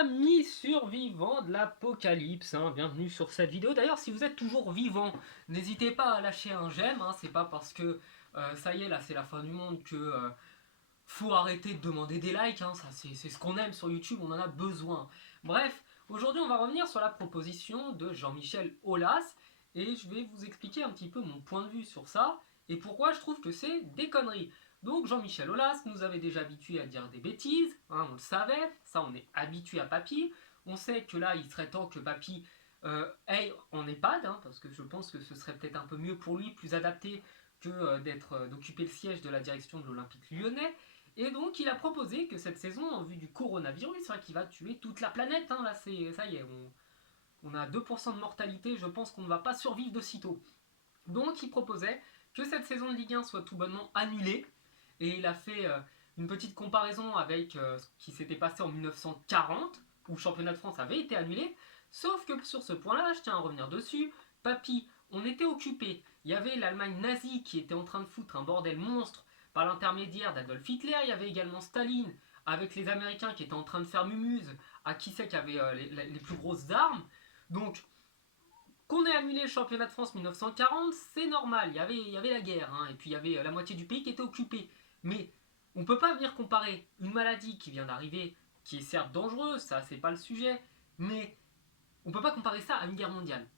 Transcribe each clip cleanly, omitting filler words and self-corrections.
Amis survivants de l'apocalypse, bienvenue sur cette vidéo. D'ailleurs, si vous êtes toujours vivant, n'hésitez pas à lâcher un j'aime. C'est pas parce que ça y est, là c'est la fin du monde que faut arrêter de demander des likes. Ça c'est ce qu'on aime sur YouTube, on en a besoin. Bref, aujourd'hui on va revenir sur la proposition de Jean-Michel Aulas et je vais vous expliquer un petit peu mon point de vue sur ça et pourquoi je trouve que c'est des conneries. Donc Jean-Michel Aulas nous avait déjà habitués à dire des bêtises, on le savait, ça on est habitué à Papy. On sait que là il serait temps que Papy aille en EHPAD, parce que je pense que ce serait peut-être un peu mieux pour lui, plus adapté que d'occuper le siège de la direction de l'Olympique lyonnais. Et donc il a proposé que cette saison, en vue du coronavirus, qui va tuer toute la planète, là ça y est, on a 2% de mortalité, je pense qu'on ne va pas survivre de sitôt. Donc il proposait que cette saison de Ligue 1 soit tout bonnement annulée. Et il a fait une petite comparaison avec ce qui s'était passé en 1940, où le championnat de France avait été annulé. Sauf que sur ce point-là, je tiens à revenir dessus. Papy, on était occupé. Il y avait l'Allemagne nazie qui était en train de foutre un bordel monstre par l'intermédiaire d'Adolf Hitler. Il y avait également Staline avec les Américains qui étaient en train de faire mumuse à qui c'est qui avait les plus grosses armes. Donc, qu'on ait annulé le championnat de France 1940, c'est normal. Il y avait la guerre, et puis il y avait la moitié du pays qui était occupé. Mais on ne peut pas venir comparer une maladie qui vient d'arriver, qui est certes dangereuse, ça c'est pas le sujet, mais on ne peut pas comparer ça à une guerre mondiale,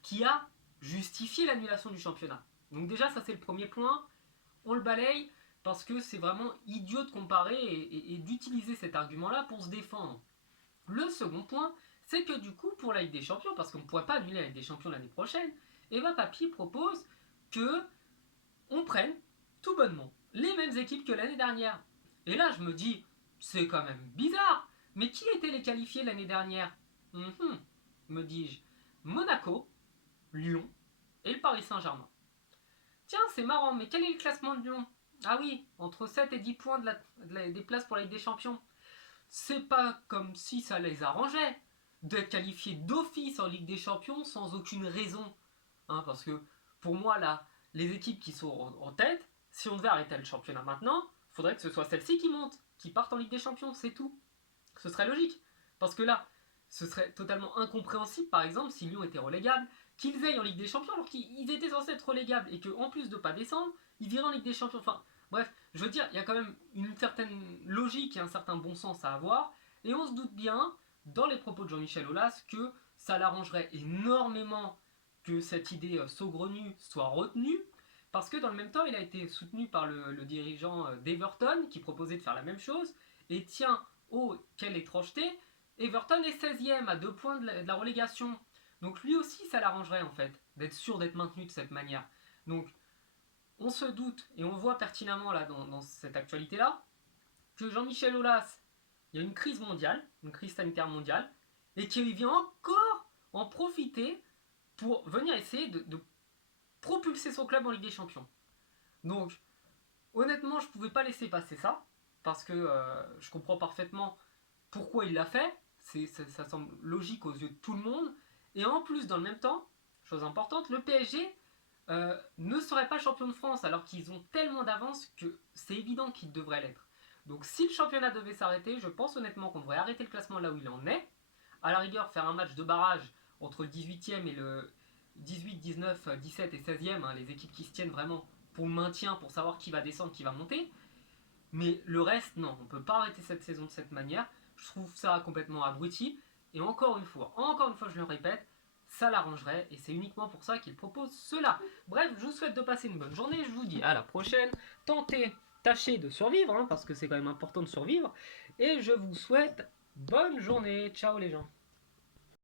qui a justifié l'annulation du championnat. Donc déjà ça c'est le premier point, on le balaye, parce que c'est vraiment idiot de comparer et d'utiliser cet argument-là pour se défendre. Le second point, c'est que du coup, pour la Ligue des Champions, parce qu'on ne pourrait pas annuler la Ligue des Champions l'année prochaine, Papy propose que on prenne tout bonnement les mêmes équipes que l'année dernière. Et là, je me dis, c'est quand même bizarre. Mais qui étaient les qualifiés l'année dernière me dis-je. Monaco, Lyon et le Paris Saint-Germain. Tiens, c'est marrant, mais quel est le classement de Lyon? Ah oui, entre 7 et 10 points des places pour la Ligue des Champions. C'est pas comme si ça les arrangeait d'être qualifiés d'office en Ligue des Champions sans aucune raison. Parce que pour moi, là, les équipes qui sont en tête, si on devait arrêter le championnat maintenant, il faudrait que ce soit celles-ci qui montent, qui partent en Ligue des Champions, c'est tout. Ce serait logique. Parce que là, ce serait totalement incompréhensible, par exemple, si Lyon était relégable, qu'ils aillent en Ligue des Champions alors qu'ils étaient censés être relégables et qu'en plus de ne pas descendre, ils viraient en Ligue des Champions. Enfin, bref, je veux dire, il y a quand même une certaine logique et un certain bon sens à avoir. Et on se doute bien, dans les propos de Jean-Michel Aulas, que ça l'arrangerait énormément que cette idée saugrenue soit retenue, parce que dans le même temps, il a été soutenu par le dirigeant d'Everton, qui proposait de faire la même chose. Et tiens, oh, quelle étrangeté, Everton est 16ème à 2 points de la relégation. Donc lui aussi, ça l'arrangerait en fait, d'être sûr d'être maintenu de cette manière. Donc, on se doute, et on voit pertinemment là dans cette actualité-là, que Jean-Michel Aulas, il y a une crise mondiale, une crise sanitaire mondiale, et qu'il vient encore en profiter pour venir essayer de propulser son club en Ligue des Champions. Donc, honnêtement, je ne pouvais pas laisser passer ça, parce que je comprends parfaitement pourquoi il l'a fait, ça semble logique aux yeux de tout le monde, et en plus, dans le même temps, chose importante, le PSG ne serait pas champion de France, alors qu'ils ont tellement d'avance que c'est évident qu'ils devraient l'être. Donc si le championnat devait s'arrêter, je pense honnêtement qu'on devrait arrêter le classement là où il en est, à la rigueur faire un match de barrage entre le 18e et le 18, 19, 17 et 16e, les équipes qui se tiennent vraiment pour le maintien, pour savoir qui va descendre, qui va monter. Mais le reste, non, on ne peut pas arrêter cette saison de cette manière. Je trouve ça complètement abruti. Et encore une fois, je le répète, ça l'arrangerait. Et c'est uniquement pour ça qu'il propose cela. Bref, je vous souhaite de passer une bonne journée. Je vous dis à la prochaine. Tâchez de survivre, parce que c'est quand même important de survivre. Et je vous souhaite bonne journée. Ciao les gens.